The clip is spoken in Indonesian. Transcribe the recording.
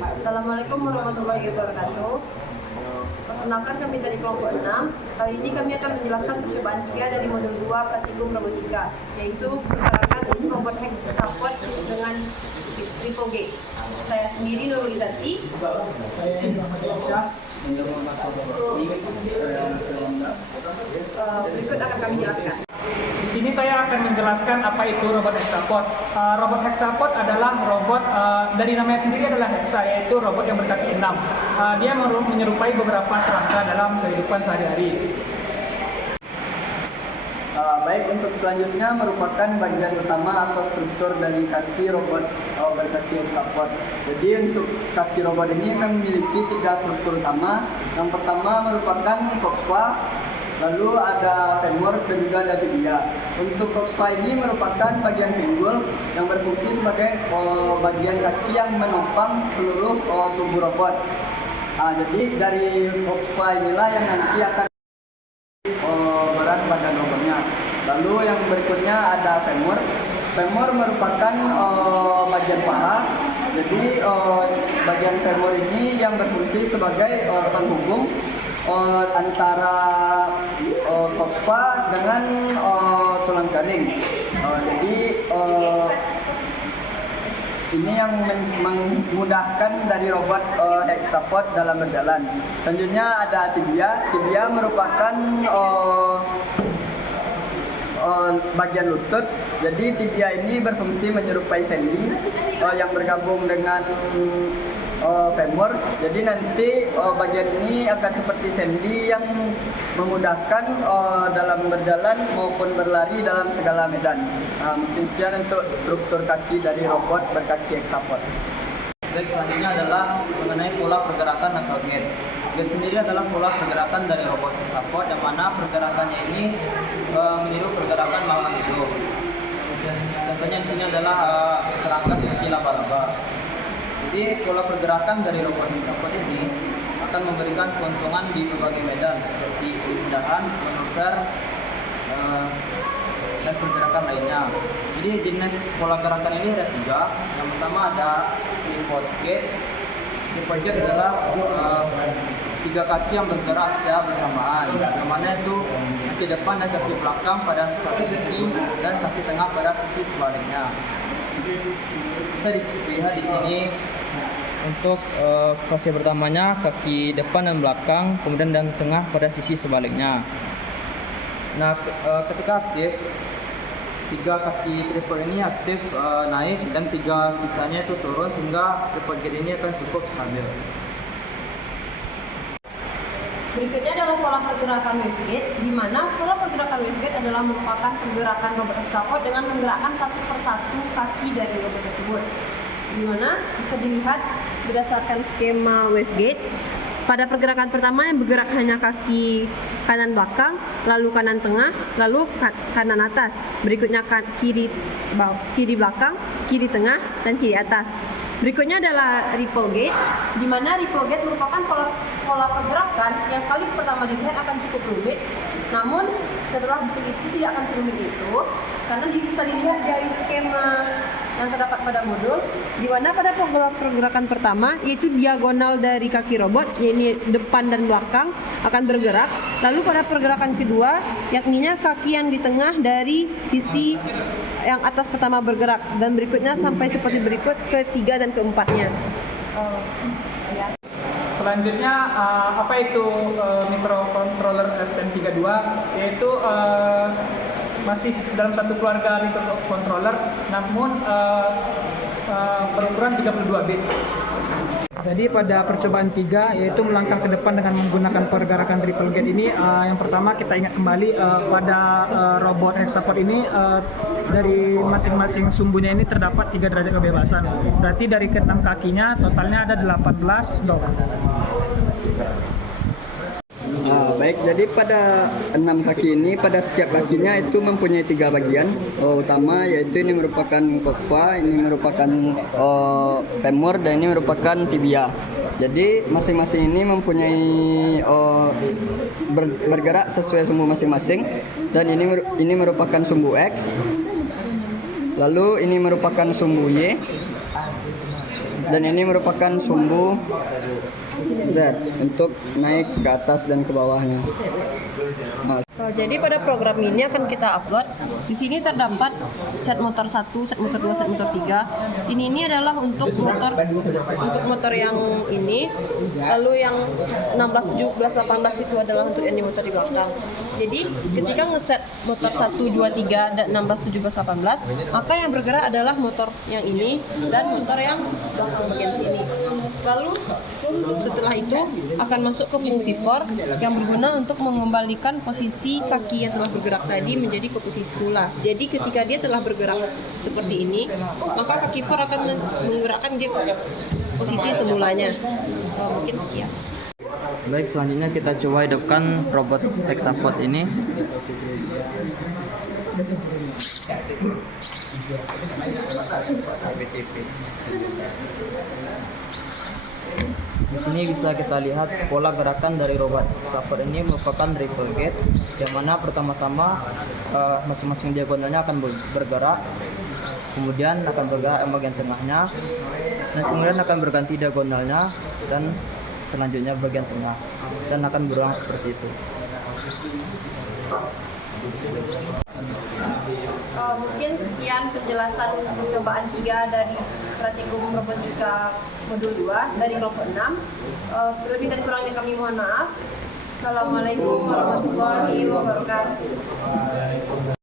Assalamualaikum warahmatullahi wabarakatuh. Perkenalkan, kami dari kelompok 6. Kali ini kami akan menjelaskan percobaan 3 dari modul 2 praktikum robotika, yaitu pergerakan robot hexapod dengan triple G. Saya sendiri Nurul Izati. Saya Muhammad Aisyah. Berikut akan kami jelaskan. Di sini saya akan menjelaskan apa itu robot hexapod. Robot hexapod adalah robot dari namanya sendiri adalah hexa, yaitu robot yang berkaki 6. Dia menyerupai beberapa serangga dalam kehidupan sehari-hari. Baik, untuk selanjutnya merupakan bagian utama atau struktur dari kaki robot berkaki hexapod. Jadi untuk kaki robot ini memiliki 3 struktur utama. Yang pertama merupakan coxa, lalu ada femur dan juga ada tibia. Untuk coxa ini merupakan bagian pinggul yang berfungsi sebagai bagian kaki yang menopang seluruh tubuh robot. Jadi dari coxa inilah yang nanti akan berat badan robotnya. Lalu yang berikutnya ada femur. Femur merupakan bagian paha. Jadi bagian femur ini yang berfungsi sebagai penghubung antara coxa dengan tulang kering. Jadi ini yang memudahkan dari robot hexapod dalam berjalan. Selanjutnya ada tibia. Tibia merupakan bagian lutut. Jadi tibia ini berfungsi menyerupai sendi yang bergabung dengan femur. Jadi nanti bagian ini akan seperti sendi yang memudahkan dalam berjalan maupun berlari dalam segala medan. Mungkin sekian untuk struktur kaki dari robot berkaki hexapod. Baik, selanjutnya adalah mengenai pola pergerakan atau gait. Gait sendiri adalah pola pergerakan dari robot hexapod, yang mana pergerakannya ini meniru pergerakan makhluk hidup. Contohnya di sini adalah serangga seperti laba-laba. Jadi pola pergerakan dari robot hexapod ini akan memberikan keuntungan di berbagai medan seperti pemindahan, manuver, dan pergerakan lainnya. Jadi jenis pola gerakan ini ada 3. Yang pertama ada tripod gait. Tripod gait adalah 3 kaki yang bergerak secara bersamaan, yang mana itu kaki depan dan kaki belakang pada satu sisi dan kaki tengah pada sisi sebaliknya. Bisa dilihat di sini untuk fase pertamanya kaki depan dan belakang, kemudian dan tengah pada sisi sebaliknya. Nah, ketika aktif, 3 kaki tripod ini aktif naik dan 3 sisanya itu turun, sehingga tripod gait ini akan cukup stabil. Berikutnya adalah pola pergerakan wavegate, di mana pola pergerakan wavegate adalah merupakan pergerakan robot hexapod dengan menggerakkan satu persatu kaki dari robot tersebut. Di mana bisa dilihat berdasarkan skema wavegate, pada pergerakan pertama yang bergerak hanya kaki kanan belakang, lalu kanan tengah, lalu kanan atas. Berikutnya kiri belakang, kiri tengah, dan kiri atas. Berikutnya adalah ripple gate, di mana ripple gate merupakan pola pergerakan yang kali pertama dilihat akan cukup rumit. Namun setelah diteliti tidak akan serumit itu, karena bisa dilihat dari skema yang terdapat pada modul, di mana pada pergerakan pertama yaitu diagonal dari kaki robot, yaitu depan dan belakang akan bergerak. Lalu pada pergerakan kedua, yakninya kaki yang di tengah dari sisi yang atas pertama bergerak, dan berikutnya sampai seperti berikut ketiga dan keempatnya. Selanjutnya apa itu microcontroller STM32, yaitu masih dalam satu keluarga microcontroller, namun berukuran 32 bit. Jadi pada percobaan 3, yaitu melangkah ke depan dengan menggunakan pergerakan triple gate ini, yang pertama kita ingat kembali pada robot hexapod ini, dari masing-masing sumbunya ini terdapat 3 derajat kebebasan. Berarti dari ke-6 kakinya totalnya ada 18 dov. Baik, jadi pada 6 kaki ini, pada setiap kakinya itu mempunyai 3 bagian utama, yaitu ini merupakan coxa, ini merupakan femur, dan ini merupakan tibia. Jadi masing-masing ini mempunyai bergerak sesuai sumbu masing-masing, dan ini merupakan sumbu X, lalu ini merupakan sumbu Y, Dan ini merupakan sumbu Z untuk naik ke atas dan ke bawahnya. Nah, Jadi pada program ini akan kita upload. Di sini terdapat set motor 1, set motor 2, set motor 3. Ini adalah untuk motor yang ini. Lalu yang 16, 17, 18 itu adalah untuk yang di motor di belakang. Jadi ketika ngeset motor 1, 2, 3 dan 16, 17, 18, maka yang bergerak adalah motor yang ini dan motor yang belakang bagian sini. Lalu setelah itu akan masuk ke fungsi for yang berguna untuk mengembalikan posisi kaki yang telah bergerak tadi menjadi ke posisi semula. Jadi ketika dia telah bergerak seperti ini, maka kaki for akan menggerakkan dia ke posisi semulanya. Mungkin sekian. Baik, selanjutnya kita coba hidupkan robot hexapod ini. Di sini bisa kita lihat pola gerakan dari robot hexapod ini merupakan triple gate, yang mana pertama-tama masing-masing diagonalnya akan bergerak, kemudian akan bergerak yang bagian tengahnya, dan kemudian akan berganti diagonalnya, dan selanjutnya bagian tengah, dan akan berulang seperti itu. Mungkin sekian penjelasan percobaan 3 dari Praktikum Robotika Modul 2 dari kelompok 6. Lebih dan kurangnya kami mohon maaf. Assalamualaikum warahmatullahi wabarakatuh.